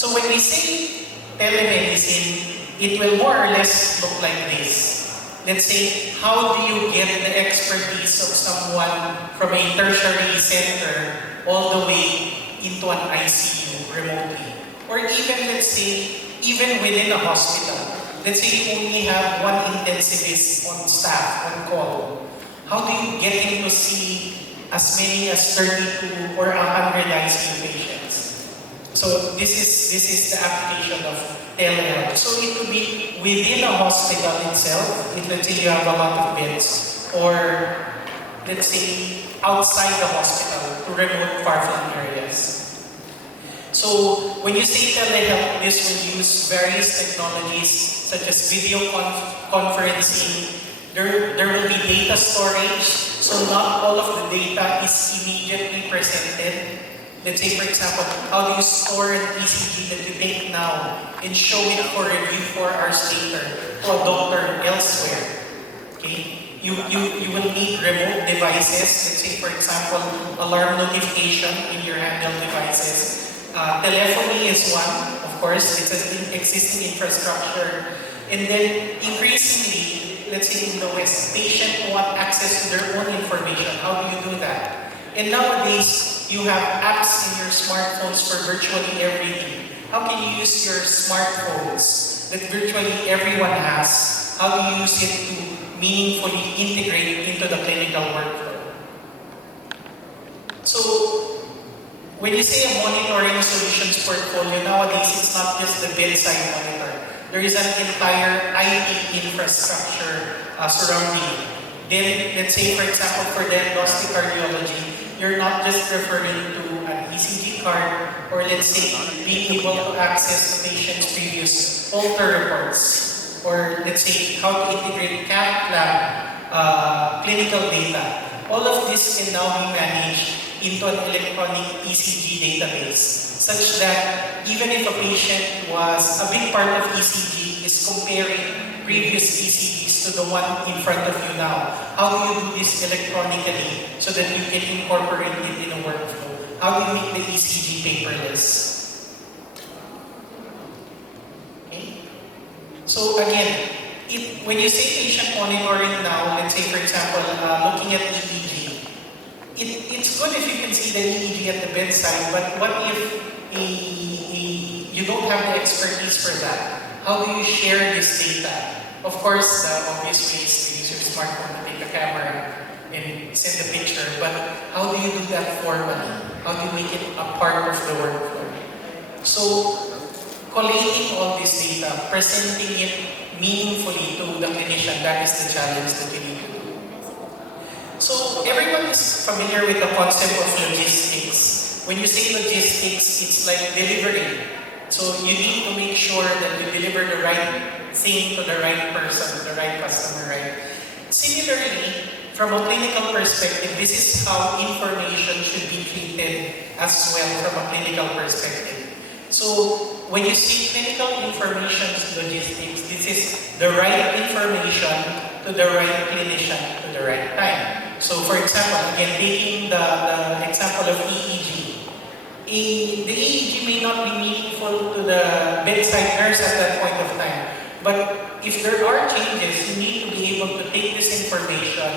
So when we say telemedicine, it will more or less look like this. Let's say, how do you get the expertise of someone from a tertiary center all the way into an ICU remotely? Or even, let's say, even within a hospital. Let's say you only have one intensivist on staff, on call. How do you get him to see as many as 32 or 100 ICU patients? So this is the application of telehealth. So it could be within a hospital itself, if let's say you have a lot of beds, or let's say outside the hospital to remote far-flung areas. So when you say telehealth, this will use various technologies such as video conferencing. There will be data storage, so not all of the data is immediately presented. Let's say, for example, how do you store an ECG that you take now and show it for review 4 hours later to a doctor elsewhere? Okay? You will need remote devices. Let's say, for example, alarm notification in your handheld devices. Telephony is one, of course, it's an existing infrastructure. And then increasingly, let's say in the West, patients want access to their own information. How do you do that? And nowadays, you have apps in your smartphones for virtually everything. How can you use your smartphones that virtually everyone has? How do you use it to meaningfully integrate into the clinical workflow? So, when you say a monitoring solutions portfolio, nowadays it's not just the bedside monitor. There is an entire IT infrastructure surrounding it. Then, let's say for example, for diagnostic cardiology, you're not just referring to an ECG card, or let's say being able to access the patient's previous Holter reports, or let's say how to integrate cath lab clinical data. All of this can now be managed into an electronic ECG database, such that even if a patient was, a big part of ECG is comparing previous ECGs to the one in front of you now. How do you do this electronically so that you can incorporate it in a workflow? How do you make the ECG paperless? Okay? So again, when you say patient monitoring now, let's say for example, looking at EEG, it's good if you can see the EEG at the bedside, but what if you don't have the expertise for that? How do you share this data? Of course, the obvious way is to use your smartphone to take a camera and send a picture, but how do you do that formally? How do you make it a part of the workflow? So, collating all this data, presenting it meaningfully to the clinician, that is the challenge that you need to do. So everyone is familiar with the concept of logistics. When you say logistics, it's like delivery. So you need to make sure that you deliver the right thing to the right person, the right customer, right? Similarly, from a clinical perspective, this is how information should be treated as well from a clinical perspective. So when you see clinical information logistics, this is the right information to the right clinician to the right time. So for example, again, taking the example of EEG. The EEG may not be meaningful to the bedside nurse at that point of time. But if there are changes, you need to be able to take this information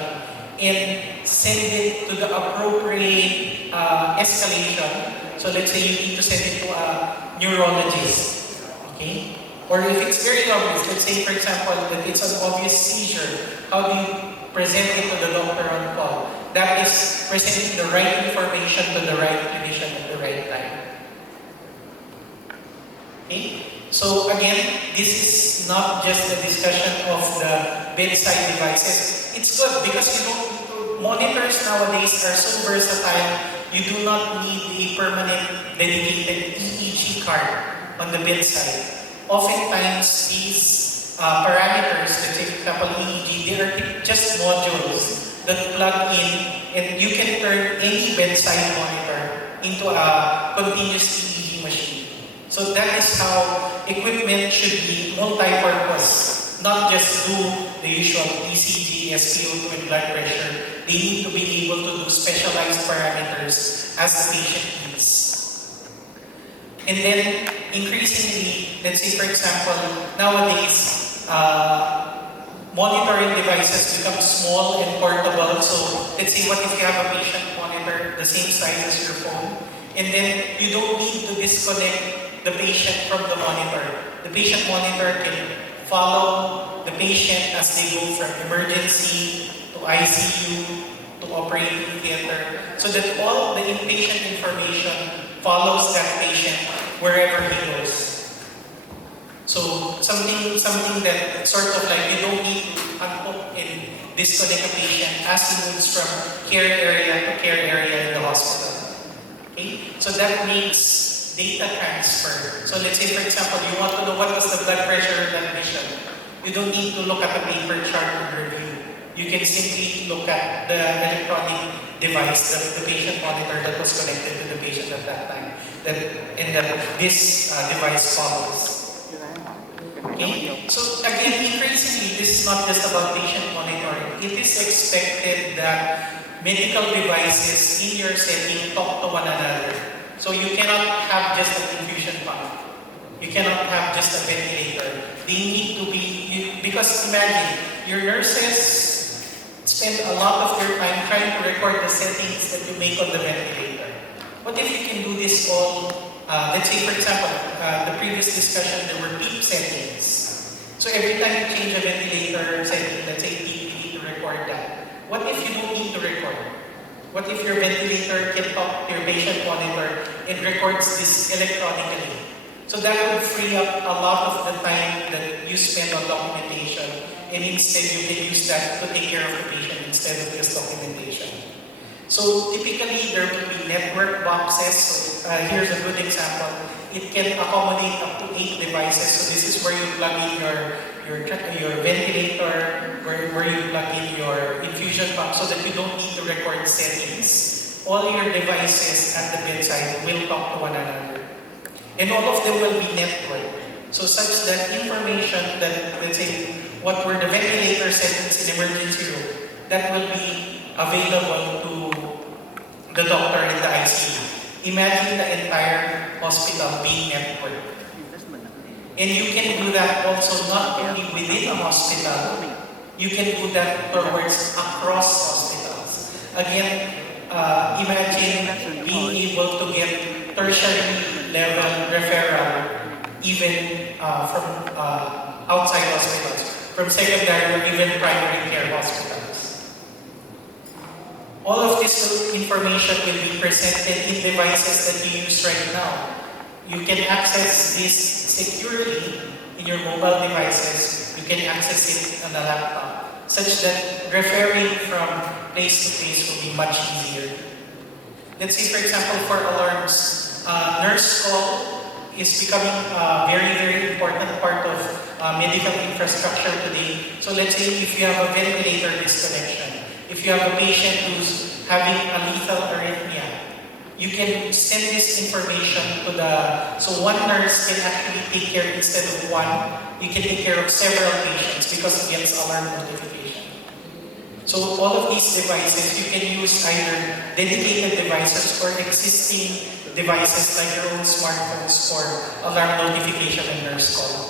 and send it to the appropriate escalation. So let's say you need to send it to a neurologist. Okay? Or if it's very obvious, let's say for example that it's an obvious seizure, how do you present it to the doctor on call? That is presenting the right information to the right clinician at the right time. Okay? So again, this is not just a discussion of the bedside devices. It's good because monitors nowadays are so versatile, you do not need a permanent dedicated EEG card on the bedside. Oftentimes, these parameters, let's say for example EEG, they are just modules that plug in, and you can turn any bedside monitor into a continuous EEG machine. So that is how equipment should be multi-purpose, not just do the usual ECG, SpO2, and blood pressure. They need to be able to do specialized parameters as the patient needs. And then increasingly, let's say for example, nowadays, monitoring devices become small and portable. So let's say what if you have a patient monitor the same size as your phone, and then you don't need to disconnect the patient from the monitor. The patient monitor can follow the patient as they go from emergency to ICU to operating theater, so that all the inpatient information follows that patient wherever he goes. So something that sort of like you don't need to unhook and disconnect a patient as he moves from care area to care area in the hospital. Okay? So that makes data transfer. So let's say for example, you want to know what was the blood pressure of that patient. You don't need to look at the paper chart to review. You can simply look at the electronic device, the patient monitor that was connected to the patient at that time. This device follows. Okay? So again, increasingly, this is not just about patient monitoring. It is expected that medical devices in your setting talk to one another. So you cannot have just an infusion pump. You cannot have just a ventilator. They need to be, because imagine, your nurses spend a lot of their time trying to record the settings that you make on the ventilator. What if you can do this all? Let's say, for example, the previous discussion, there were beep settings. So every time you change a ventilator setting, let's say beep, you need to record that. What if you don't need to record? What if your ventilator can talk to your patient monitor and records this electronically? So that would free up a lot of the time that you spend on documentation, and instead you can use that to take care of the patient instead of just documentation. So typically there will be network boxes. So here's a good example. It can accommodate up to 8 devices. So this is where you plug in your ventilator, where you plug in your infusion pump, so that you don't need to record settings. All your devices at the bedside will talk to one another. And all of them will be networked. So such that information that, let's say, what were the ventilator settings in emergency room, that will be available to the doctor in the ICU. Imagine the entire hospital being networked. And you can do that also not only within a hospital, you can do that towards across hospitals. Again, imagine being able to get tertiary level referral even from outside hospitals, from secondary or even primary care hospitals. All of this information will be presented in devices that you use right now. You can access this securely in your mobile devices. You can access it on a laptop, such that referring from place to place will be much easier. Let's say, for example, for alarms, nurse call is becoming a very, very important part of medical infrastructure today. So let's say if you have a ventilator disconnection, if you have a patient who's having a lethal arrhythmia, you can send this information to so one nurse can actually take care, instead of one, you can take care of several patients because it gets alarm notification. So all of these devices, you can use either dedicated devices or existing devices like your own smartphones for alarm notification and nurse call.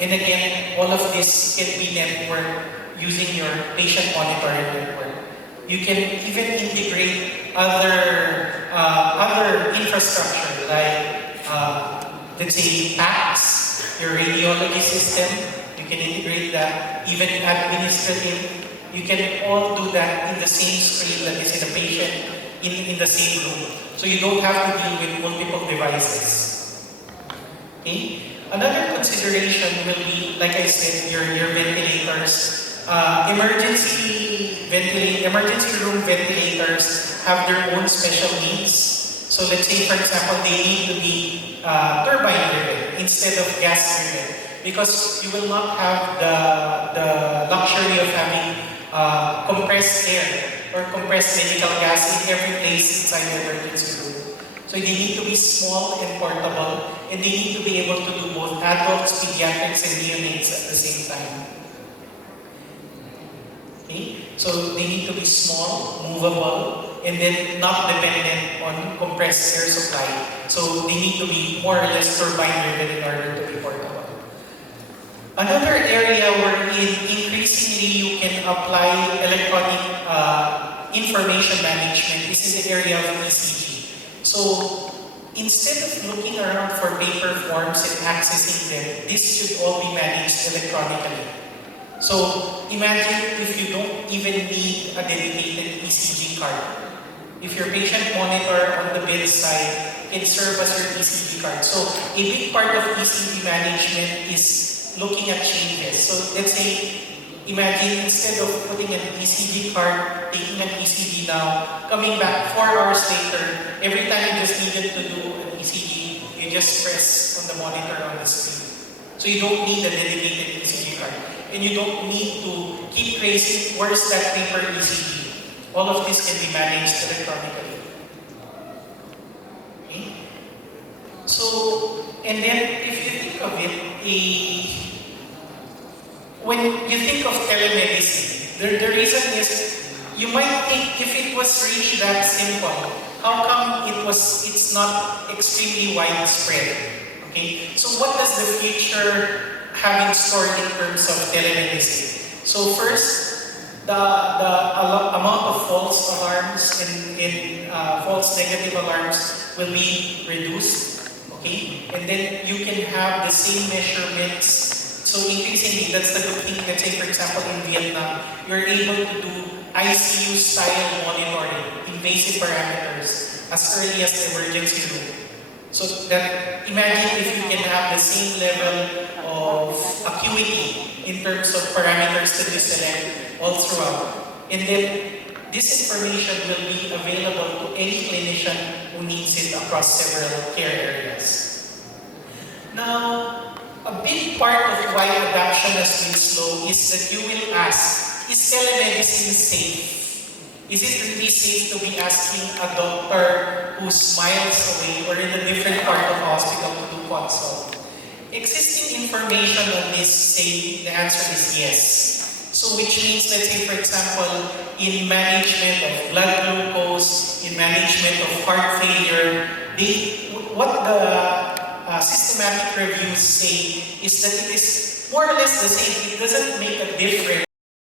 And again, all of this can be networked using your patient monitoring network. You can even integrate other infrastructure like, let's say, PACS, your radiology system. You can integrate that. Even administrative, you can all do that in the same screen that is in a patient in the same room. So you don't have to deal with multiple devices. Okay? Another consideration will be, like I said, your ventilators. Emergency room ventilators have their own special needs. So let's say, for example, they need to be turbine driven instead of gas driven, because you will not have the luxury of having compressed air or compressed medical gas in every place inside the emergency room. So they need to be small and portable, and they need to be able to do both adults, pediatrics, and neonates at the same time. Okay? So they need to be small, movable, and then not dependent on compressed air supply. So they need to be more or less turbine driven in order to be portable. Another area wherein increasingly you can apply electronic information management is in the area of ECG. So instead of looking around for paper forms and accessing them, this should all be managed electronically. So imagine if you don't even need a dedicated ECG card. If your patient monitor on the bedside can serve as your ECG card. So a big part of ECG management is looking at changes. So let's say, imagine instead of putting an ECG card, taking an ECG now, coming back 4 hours later, every time you just needed to do an ECG, you just press on the monitor on the screen. So you don't need a dedicated ECG card. And you don't need to keep tracing where's that paper ECG. All of this can be managed electronically. Okay? So, and then if you think of it, when you think of telemedicine, the reason is you might think if it was really that simple, how come it's not extremely widespread? Okay? So what does the future have in store in terms of telemedicine? So first, the amount of false alarms and false negative alarms will be reduced. Okay? And then you can have the same measurements. So increasingly, that's the good thing. Let's say, for example, in Vietnam, you're able to do ICU-style monitoring, invasive parameters, as early as the emergency room. So that, imagine if you can have the same level of acuity in terms of parameters that you select all throughout. And then this information will be available to any clinician who needs it across several care areas. Now, a big part of why adoption has been slow is that you will ask, is telemedicine safe? Is it really safe to be asking a doctor who's miles away or in a different part of the hospital to do consult? Existing information on this say the answer is yes. So which means, let's say for example, in management of blood glucose, in management of heart failure, what the systematic reviews say is that it is more or less the same. It doesn't make a difference